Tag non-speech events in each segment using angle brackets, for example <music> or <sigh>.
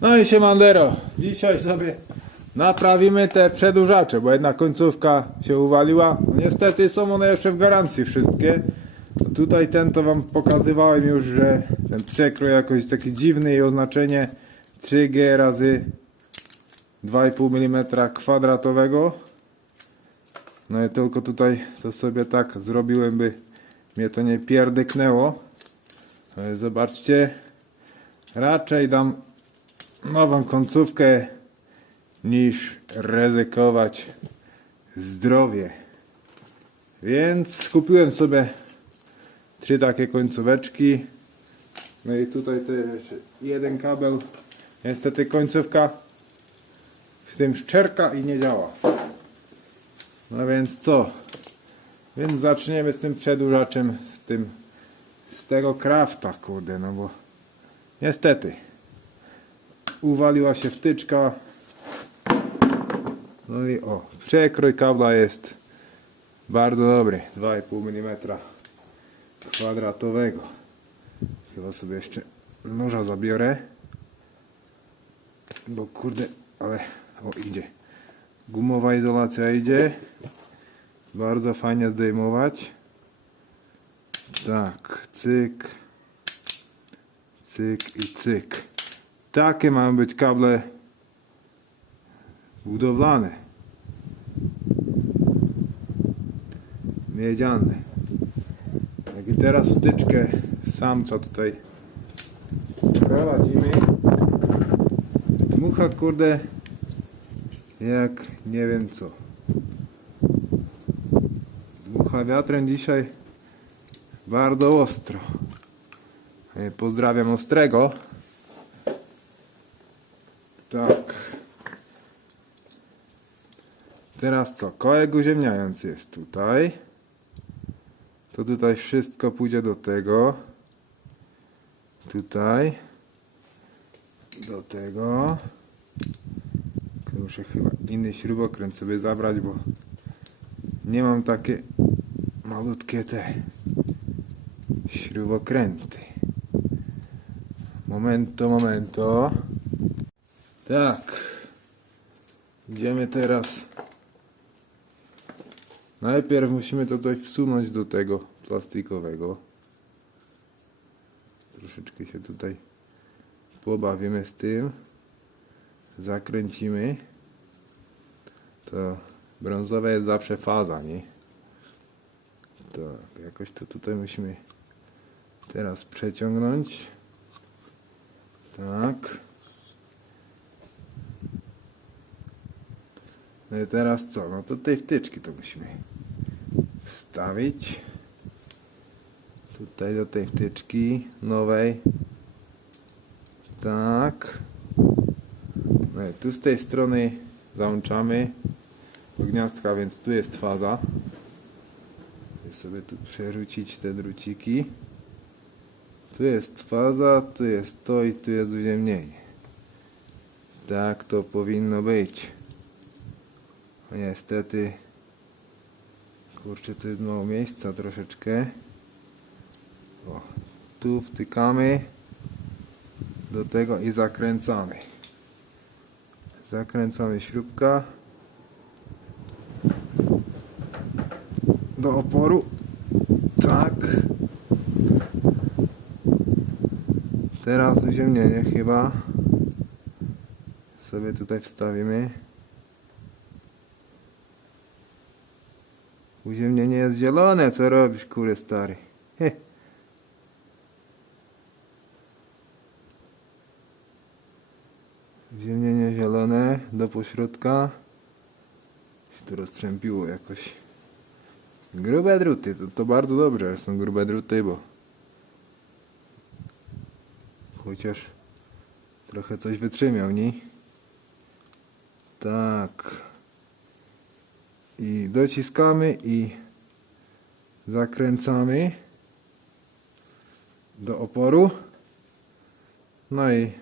No i siemandero, dzisiaj sobie naprawimy te przedłużacze, bo jedna końcówka się uwaliła. No niestety są one jeszcze w gwarancji wszystkie. No tutaj ten to wam pokazywałem już, że ten przekroj jakoś taki dziwny i oznaczenie 3G razy 2,5 mm kwadratowego. No i tylko tutaj to sobie tak zrobiłem, by mnie to nie pierdyknęło. Ale zobaczcie, raczej dam nową końcówkę niż ryzykować zdrowie. Więc kupiłem sobie trzy takie końcóweczki. No i tutaj też jeden kabel. Niestety końcówka w tym szczerka i nie działa. No więc co? Więc zaczniemy z tym przedłużaczem, z tym z tego krafta, kurde, no bo niestety uwaliła się wtyczka. No i o, przekrój kabla jest bardzo dobry, 2,5 mm kwadratowego. Chyba sobie jeszcze noża zabiorę, bo kurde, ale o idzie. Gumowa izolacja idzie. Bardzo fajnie zdejmować. Tak, cyk, cyk i cyk. Takie mają być kable budowlane. Miedziane. I teraz wtyczkę samca tutaj prowadzimy. Dmucha kurde jak nie wiem co. Dmucha wiatrem dzisiaj bardzo ostro. E, Pozdrawiam Ostrego. Tak. Teraz co? Kołek uziemniający jest tutaj. To tutaj wszystko pójdzie do tego. Tutaj. Do tego. Muszę chyba inny śrubokręt sobie zabrać, bo nie mam takie malutkie te śrubokręty. Momento, momento. Tak. Idziemy teraz. Najpierw musimy to tutaj wsunąć do tego plastikowego. Troszeczkę się tutaj pobawimy z tym. Zakręcimy. To brązowe jest zawsze faza, nie? Tak, jakoś to tutaj musimy teraz przeciągnąć. Tak. No i teraz co? No to tej wtyczki to musimy wstawić. Tutaj do tej wtyczki nowej. Tak. No tu z tej strony załączamy do gniazdka, więc tu jest faza. Sobie tu przerzucić te druciki. Tu jest faza, tu jest to i tu jest uziemnienie. Tak to powinno być. Niestety, kurczę, tu jest mało miejsca troszeczkę. O, tu wtykamy do tego i zakręcamy. Zakręcamy śrubka do oporu. Tak. Teraz uziemnienie chyba sobie tutaj wstawimy. Uziemnienie jest zielone, co robisz, kury stary? Heh. Uziemnienie zielone do pośrodka. Się to roztrzępiło jakoś. Grube druty, to, to bardzo dobrze, że są grube druty, bo chociaż trochę coś wytrzymiał, nie? Tak. I dociskamy i zakręcamy do oporu. No i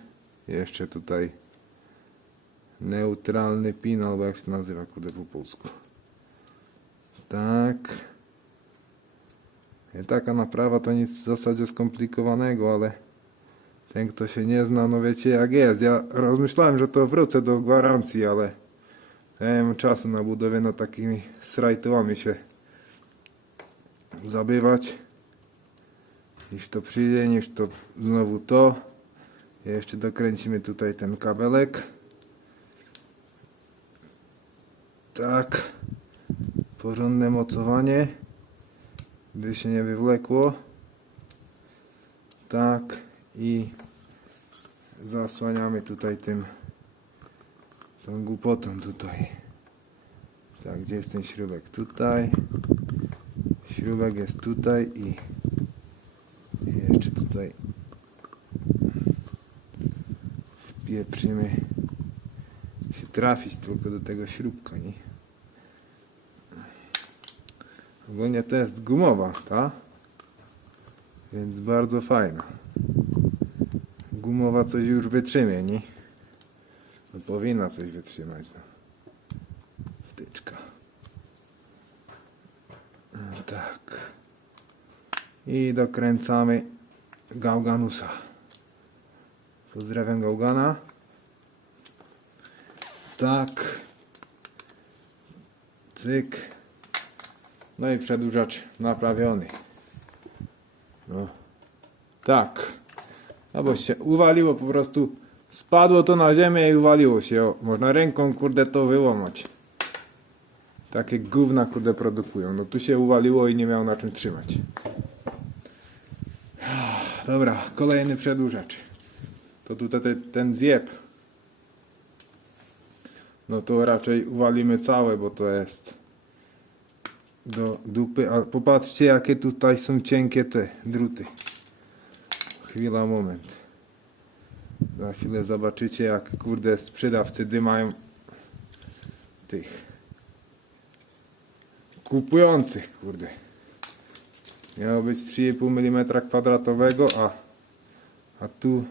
jeszcze tutaj neutralny pin, albo jak się nazywa, kurde po polsku. Tak. I taka naprawa to nic w zasadzie skomplikowanego, ale Ten kto się nie zna, no wiecie jak jest. Ja rozmyślałem, że to wrócę do gwarancji, ale mam czasu na budowie na takimi srajtłami się zabywać. Niż to przyjdzie, niż to znowu to. Jeszcze dokręcimy tutaj ten kabelek. Tak. Porządne mocowanie. By się nie wywlekło. Tak. I zasłaniamy tutaj tym tą głupotą tutaj. Tak, gdzie jest ten śrubek? Tutaj. Śrubek jest tutaj i jeszcze tutaj wpieprzymy się trafić tylko do tego śrubka, nie? Ogólnie to jest gumowa, ta? Więc bardzo fajna. Gumowa coś już wytrzymie, nie? No powinna coś wytrzymać, no. Wtyczka. No Tak. I dokręcamy Gauganusa. Pozdrawiam Gaugana. Tak. Cyk. No i przedłużacz naprawiony. No. Tak. Albo się uwaliło po prostu. Spadło to na ziemię i uwaliło się. O, można ręką kurde to wyłamać. Takie gówna kurde produkują. No tu się uwaliło i nie miał na czym trzymać. <sighs> Dobra, kolejny przedłużacz. To tutaj te, ten zjeb. No to raczej uwalimy całe, bo to jest do dupy. A popatrzcie jakie tutaj są cienkie te druty. Chwila, moment. Za chwilę zobaczycie jak kurde sprzedawcy dymają tych kupujących kurde. Miało być 3,5 mm kwadratowego, a, a tu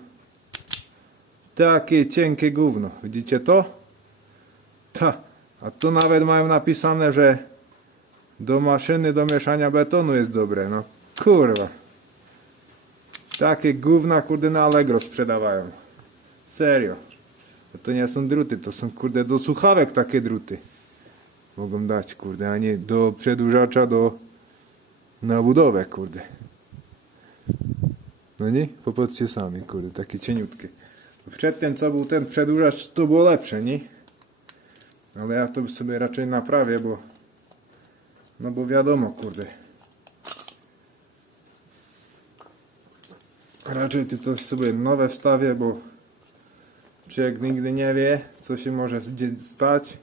takie cienkie gówno. Widzicie to? Ta. A tu nawet mają napisane, że do maszyny do mieszania betonu jest dobre. No kurwa. Takie gówna kurde na Allegro sprzedawają. Serio. A to nie są druty, to są kurde do słuchawek takie druty. Mogą dać kurde, a nie do przedłużacza, do na budowę, kurde. No nie? Popatrzcie sami, kurde, takie cieniutkie. Przedtem co był ten przedłużacz, to było lepsze, nie? Ale ja to sobie raczej naprawię, bo... No bo wiadomo, kurde. Raczej to sobie nowe wstawię, bo... Człowiek nigdy nie wie, co się może stać.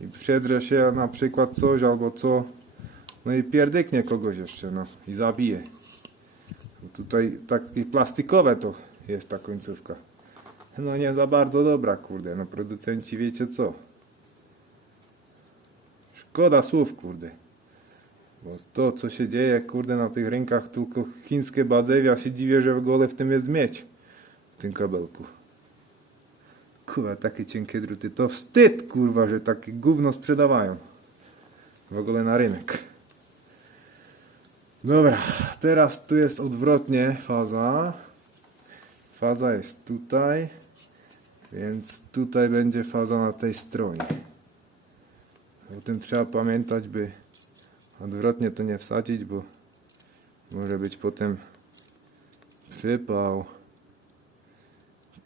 I przedrze się na przykład coś albo co... No i pierdyknie kogoś jeszcze, no. I zabije. Tutaj takie plastikowe to jest ta końcówka. No nie za bardzo dobra, kurde. No producenci wiecie co. Szkoda słów, kurde. Bo to, co się dzieje, kurde, na tych rynkach, tylko chińskie badzewia się dziwię, że w ogóle w tym jest mieć. W tym kabelku. Kurwa, takie cienkie druty. To wstyd, kurwa, że takie gówno sprzedawają. W ogóle na rynek. Dobra, teraz tu jest odwrotnie faza. Faza jest tutaj, więc tutaj będzie faza na tej stronie. O tym trzeba pamiętać, by odwrotnie to nie wsadzić, bo może być potem przypał.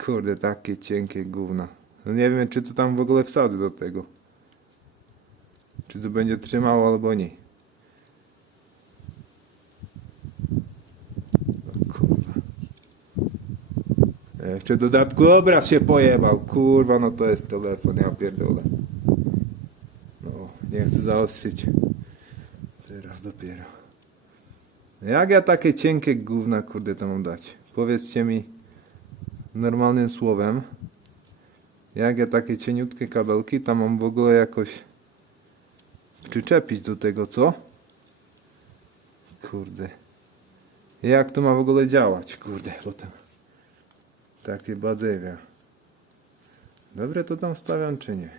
Kurde, takie cienkie gówna. No nie wiem, czy to tam w ogóle wsadzę do tego. Czy to będzie trzymało albo nie. O kurwa. E, Jeszcze w dodatku obraz się pojebał. Kurwa, no to jest telefon, ja pierdolę. No, nie chcę zaostrzyć. Teraz dopiero. Jak ja takie cienkie gówna, kurde, to mam dać? Powiedzcie mi normalnym słowem. Jak ja takie cieniutkie kabelki tam mam w ogóle jakoś przyczepić do tego, co? Kurde. Jak to ma w ogóle działać, kurde, potem. Takie badzewia. Dobre to tam stawiam, czy nie?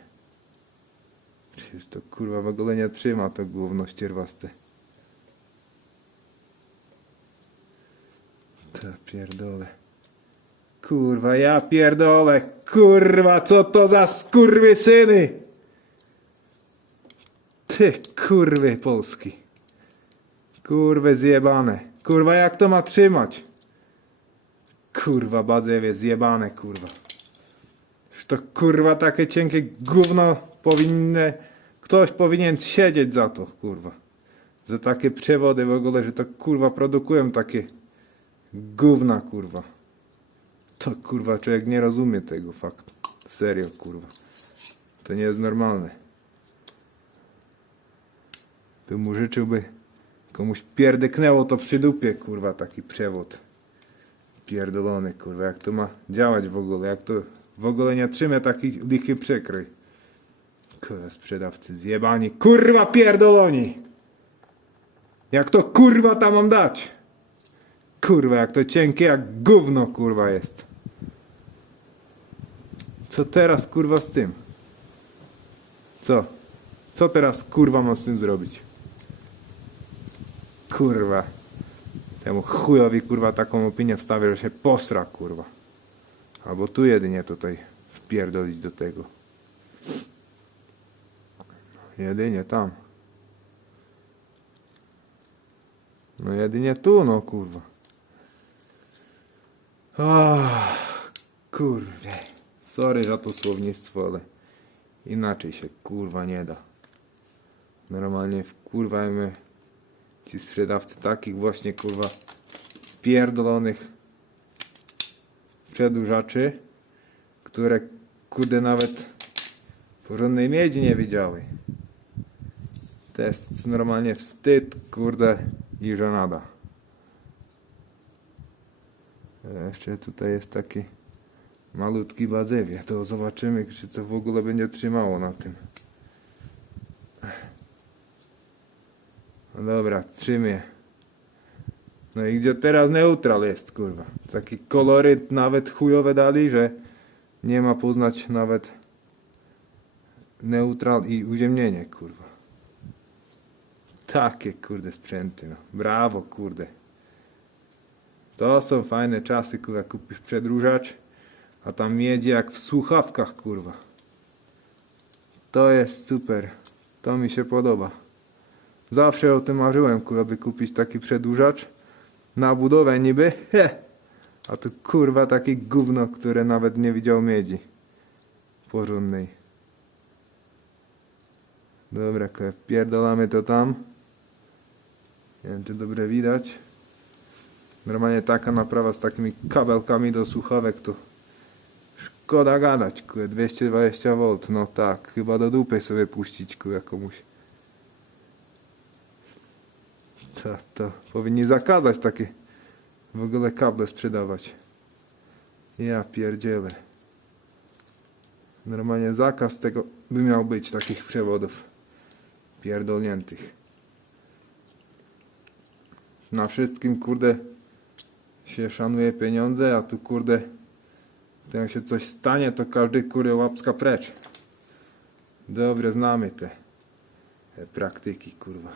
Przecież to kurwa w ogóle nie trzyma to gówno ścierwaste. Ta pierdole. Kurwa, ja pierdolę. Kurwa, co to za skurwy syny? Ty kurwy polski. Kurwy zjebane. Kurwa, jak to ma trzymać? Kurwa, badzewie zjebane, kurwa. Już to kurwa takie cienkie gówno powinny. Ktoś powinien siedzieć za to, kurwa. Za takie przewody w ogóle, że to kurwa produkują takie gówna, kurwa. To kurwa, człowiek nie rozumie tego faktu. Serio, kurwa. To nie jest normalne. To mu życzyłby komuś pierdyknęło to przy dupie, kurwa, taki przewód. Pierdolony, kurwa, jak to ma działać w ogóle, jak to w ogóle nie trzyma takich lichy przekryj. Kurwa, sprzedawcy zjebani, kurwa pierdoloni! Jak to kurwa tam mam dać? Kurwa, jak to cienkie jak gówno, kurwa jest. Co teraz, kurwa, z tym? Co? Co teraz, kurwa, mam z tym zrobić? Kurwa. Temu chujowi, kurwa, taką opinię wstawię, że się posra, kurwa. Albo tu jedynie tutaj wpierdolić do tego. Jedynie tam. No jedynie tu, no kurwa. Ach, kurde. Sorry za to słownictwo, ale inaczej się kurwa nie da. Normalnie wkurwajmy ci sprzedawcy takich właśnie kurwa pierdolonych przedłużaczy, które kurde nawet porządnej miedzi nie widziały. To jest normalnie wstyd, kurde, i żenada. E, Jeszcze tutaj jest taki malutki badzewie. To zobaczymy, czy co w ogóle będzie trzymało na tym. No dobra, trzymie. No i gdzie teraz neutral jest, kurwa. Taki kolory nawet chujowe dali, że nie ma poznać nawet neutral i uziemnienie, kurwa. Takie, kurde, sprzęty, no. Brawo, kurde. To są fajne czasy, kurwa, kupisz przedłużacz, a tam jedzie jak w słuchawkach, kurwa. To jest super. To mi się podoba. Zawsze o tym marzyłem, kurwa, by kupić taki przedłużacz. Na budowę niby, he. A tu kurwa takie gówno, które nawet nie widział miedzi. Porządnej. Dobra, kurwa, pierdolamy to tam. Nie wiem, czy dobrze widać. Normalnie taka naprawa z takimi kabelkami do słuchawek to szkoda gadać, kurwa, 220 V, no tak, chyba do dupy sobie puścić, kurwa, komuś. To, to powinni zakazać takie w ogóle kable sprzedawać. Ja pierdzielę. Normalnie zakaz tego by miał być, takich przewodów pierdolniętych. Na wszystkim, kurde, się szanuje pieniądze, a tu, kurde, to jak się coś stanie, to każdy, kurde, łapska precz. Dobre, znamy te, te praktyki, kurwa.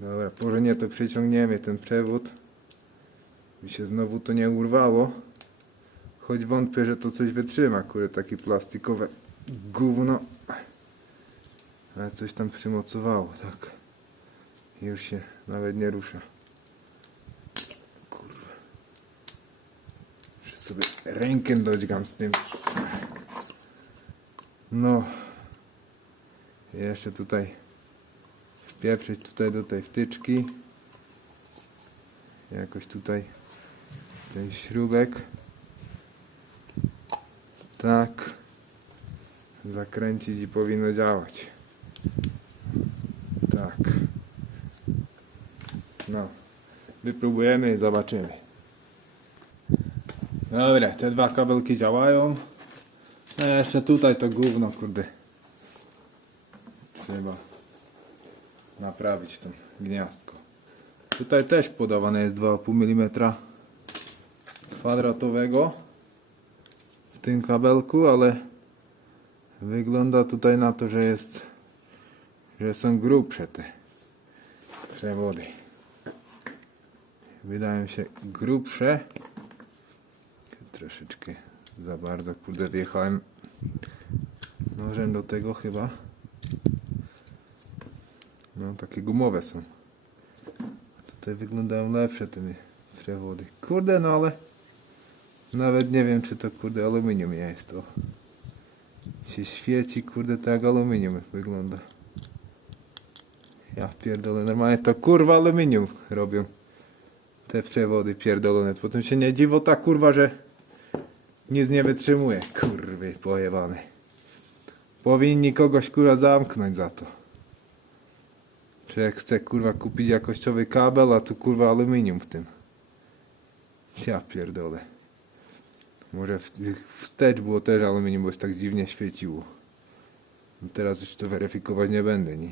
Dobra, może nie to przeciągniemy ten przewód. By się znowu to nie urwało. Choć wątpię, że to coś wytrzyma, kurde, takie plastikowe gówno. Ale coś tam przymocowało, tak. Już się nawet nie rusza. Kurwa. Muszę sobie rękę dodźgam z tym. No. Jeszcze tutaj wpieprzyć tutaj do tej wtyczki. Jakoś tutaj ten śrubek. Tak. Zakręcić i powinno działać. Tak. No. Wypróbujemy i zobaczymy. Dobra, te dwa kabelki działają. No jeszcze tutaj to gówno, kurde. Trzeba naprawić to gniazdko. Tutaj też podawane jest 2,5 mm kwadratowego w tym kabelku, ale wygląda tutaj na to, że jest że są grubsze te przewody. Wydają się grubsze troszeczkę za bardzo, kurde, wjechałem nożem do tego chyba. No, takie gumowe są. Tutaj wyglądają lepsze te przewody. Kurde, no ale nawet nie wiem, czy to kurde aluminium jest. To się świeci, kurde, tak aluminium wygląda. Ja pierdolę, normalnie to kurwa aluminium robią. Te przewody pierdolone. Potem się nie dziwo ta kurwa, że nic nie wytrzymuje. Kurwy pojebane. Powinni kogoś kurwa zamknąć za to. Czy jak chce kurwa kupić jakościowy kabel, a tu kurwa aluminium w tym. Ja pierdolę. Może wstecz było też aluminium, bo się tak dziwnie świeciło. No teraz już to weryfikować nie będę, nie?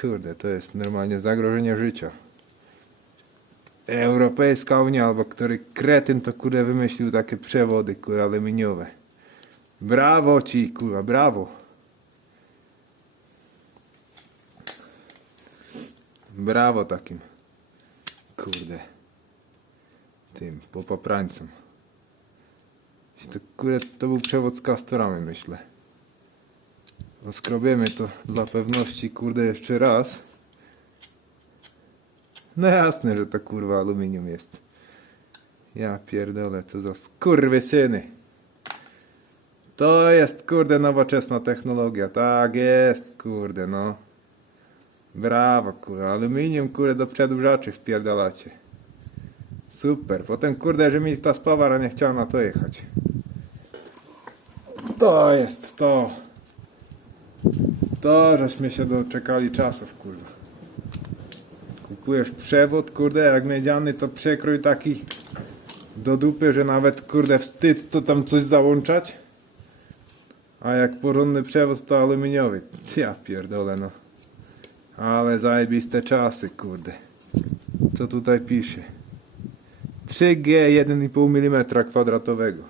Kurde, to jest normalnie zagrożenie życia. Europejska Unia, albo który kretyn to kurde wymyślił takie przewody kurde aluminiowe. Brawo ci, kurwa, brawo. Brawo takim. Kurde. Tym popaprańcom. To, kurde, to był przewód z kastorami, myślę. Oskrobiemy to dla pewności, kurde, jeszcze raz. No jasne, że to kurwa aluminium jest. Ja pierdolę, co za skurwysyny. To jest, kurde, nowoczesna technologia. Tak jest, kurde, no. Brawo, kurde. Aluminium, kurde, do przedłużaczy wpierdalacie. Super. Potem, kurde, że mi ta spawara nie chciała na to jechać. To jest to. To, żeśmy się doczekali czasów, kurwa. Kupujesz przewód, kurde, jak miedziany, to przekrój taki do dupy, że nawet, kurde, wstyd to tam coś załączać. A jak porządny przewód, to aluminiowy. Ja pierdolę, no. Ale zajebiste czasy, kurde. Co tutaj pisze? 3G 1,5 mm kwadratowego.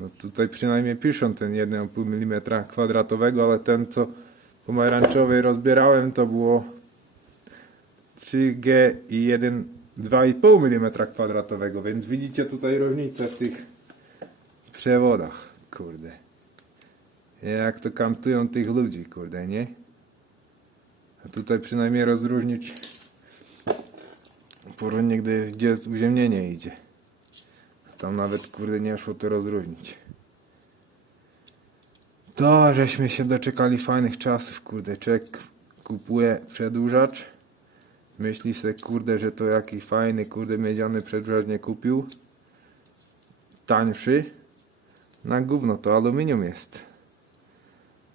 No tutaj przynajmniej piszą ten 1,5 mm kwadratowego, ale ten co pomarańczowy rozbierałem to było 3G i 1 2,5 mm kwadratowego, więc widzicie tutaj różnicę w tych przewodach, kurde. Jak to kantują tych ludzi, kurde, nie? A tutaj przynajmniej rozróżnić porządnie, gdy gdzie jest uziemnienie idzie. Tam nawet, kurde, nie szło to rozróżnić. To, żeśmy się doczekali fajnych czasów, kurde. Czek kupuje przedłużacz. Myśli se, kurde, że to jaki fajny, kurde, miedziany przedłużacz nie kupił. Tańszy. Na gówno to aluminium jest.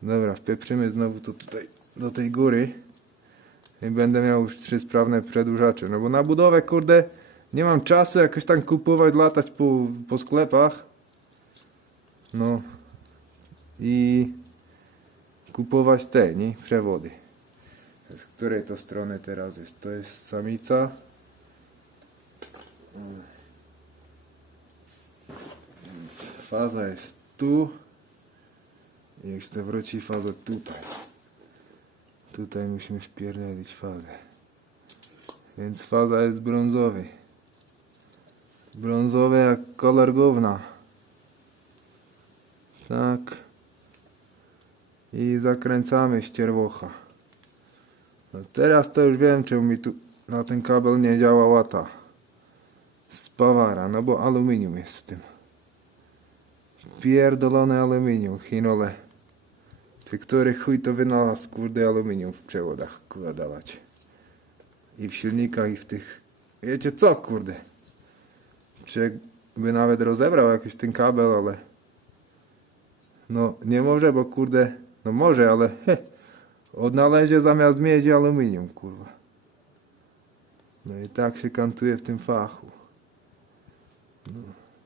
Dobra, wpieprzymy znowu to tutaj do tej góry. I będę miał już trzy sprawne przedłużacze. No bo na budowę, kurde, nie mam czasu jakoś tam kupować, latać po, po sklepach. No. I kupować te, nie? Przewody. Z której to strony teraz jest? To jest samica. Więc faza jest tu. I jeszcze wróci faza tutaj. Tutaj musimy wpierdolić fazę. Więc faza jest brązowy. Brązowy jak kolor gówna. Tak. I zakręcamy ścierwocha. No teraz to już wiem, czemu mi tu na ten kabel nie działa łata. Spawara, no bo aluminium jest w tym. Pierdolone aluminium, chinole. Ty, który chuj to wynalazł, kurde, aluminium w przewodach, kurwa, dawać. I w silnikach, i w tych... Wiecie co, kurde? Czy by nawet rozebrał jakiś ten kabel, ale... No, nie może, bo kurde... No może, ale... He, odnalezie zamiast miedzi aluminium, kurwa. No i tak się kantuje w tym fachu. No,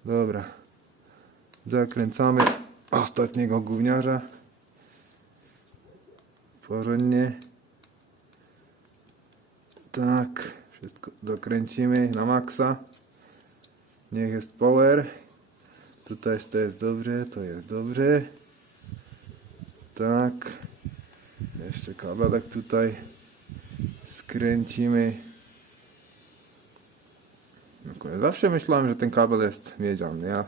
dobra. Zakręcamy ostatniego gówniarza. Porządnie. Tak. Wszystko dokręcimy na maksa. Niech jest power. Tutaj to jest dobrze, to jest dobrze. Tak. Jeszcze kabelek tutaj skręcimy. No, zawsze myślałem, że ten kabel jest miedziany. Ja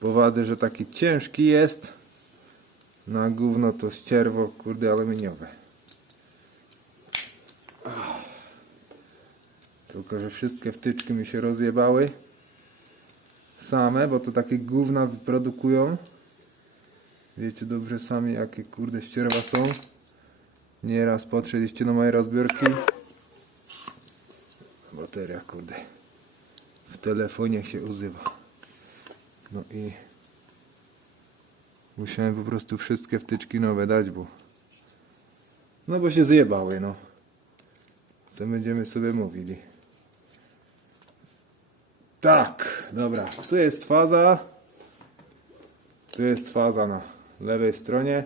powadzę, że taki ciężki jest. Na gówno to ścierwo, kurde, aluminiowe. Tylko, że wszystkie wtyczki mi się rozjebały. Same, bo to takie gówna wyprodukują. Wiecie dobrze sami, jakie kurde ścierwa są. Nieraz patrzyliście na moje rozbiórki. Bateria, kurde. W telefonie się używa. No i musiałem po prostu wszystkie wtyczki nowe dać, bo no bo się zjebały, no. Co będziemy sobie mówili? Tak, dobra. Tu jest faza. Tu jest faza na lewej stronie.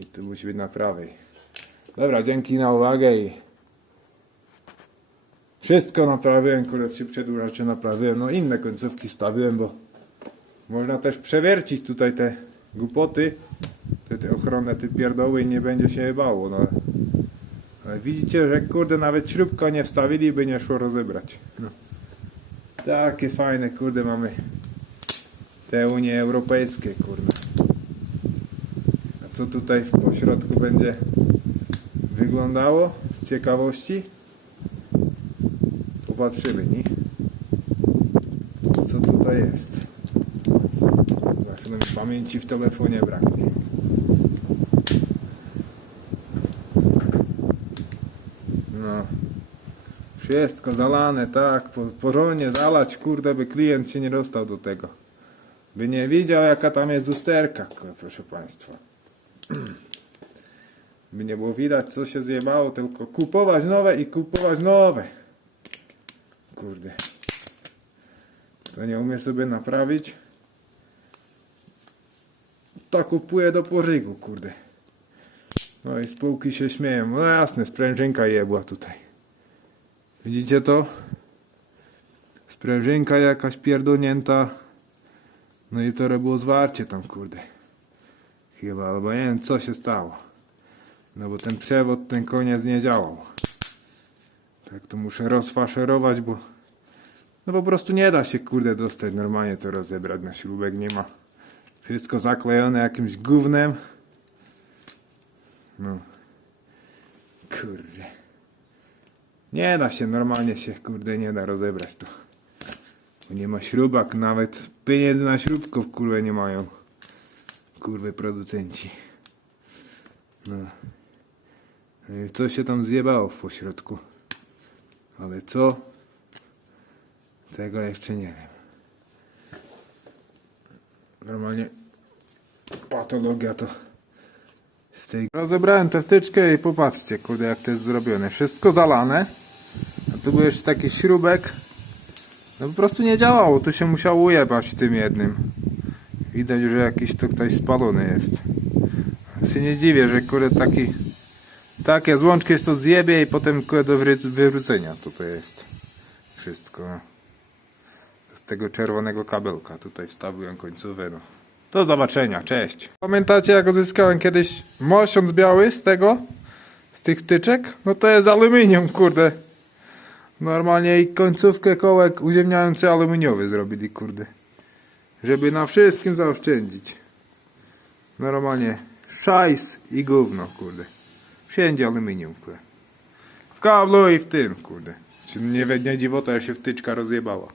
I tu musi być na prawej. Dobra, dzięki na uwagę i wszystko naprawiłem, kurde, trzy przedłużacze naprawiłem, no inne końcówki stawiłem, bo można też przewiercić tutaj te głupoty, te, te ochronne, te pierdoły i nie będzie się bało, no ale widzicie, że kurde, nawet śrubka nie wstawili, by nie szło rozebrać. No. Takie fajne, kurde, mamy te Unie Europejskie, kurde. Co tutaj w pośrodku będzie wyglądało z ciekawości? Popatrzymy, nie? Co tutaj jest? Za chwilę mi pamięci w telefonie braknie. No. Wszystko zalane, tak, po- porządnie zalać, kurde, by klient się nie dostał do tego. By nie widział, jaka tam jest usterka, proszę Państwa. <clears throat> By nie było widać, co się zjebało, tylko kupować nowe i kupować nowe. Kurde. To nie umie sobie naprawić. To kupuje do pożygu, kurde. No i spółki się śmieją. No jasne, sprężynka jebła tutaj. Widzicie to? Sprężynka jakaś pierdolnięta. No i to było zwarcie tam, kurde. Chyba, albo nie wiem co się stało. No bo ten przewód, ten koniec nie działał. Tak to muszę rozfaszerować, bo no po prostu nie da się kurde dostać normalnie to rozebrać na śrubek, nie ma. Wszystko zaklejone jakimś gównem. No. Kurde. Nie da się, normalnie się kurde nie da rozebrać to. Bo nie ma śrubak, nawet pieniędzy na śrubków kurwa nie mają. Kurwy producenci. No. I Co się tam zjebało w pośrodku? Ale co? Tego jeszcze nie wiem. Normalnie patologia to z tej... Rozebrałem tę wtyczkę i popatrzcie, kurde, jak to jest zrobione. Wszystko zalane. A tu był jeszcze taki śrubek. No po prostu nie działało. Tu się musiało ujebać tym jednym. Widać, że jakiś to spalony jest. Się nie dziwię, że kurde taki... Takie złączki jest to zjebie i potem kurde do wywrócenia tutaj jest. Wszystko. Z tego czerwonego kabelka tutaj wstawiłem końcówę. No. Do zobaczenia, cześć. Pamiętacie jak uzyskałem kiedyś mosiąc biały z tego? Z tych wtyczek? No to jest aluminium, kurde. Normalnie i końcówkę kołek uziemniający aluminiowy zrobili, kurde. Żeby na wszystkim zaoszczędzić. Normalnie szajs i gówno, kurde. Wszędzie aluminium, kurde. W kablu i w tym, kurde. Nie, nie dziwota, jak się wtyczka rozjebała.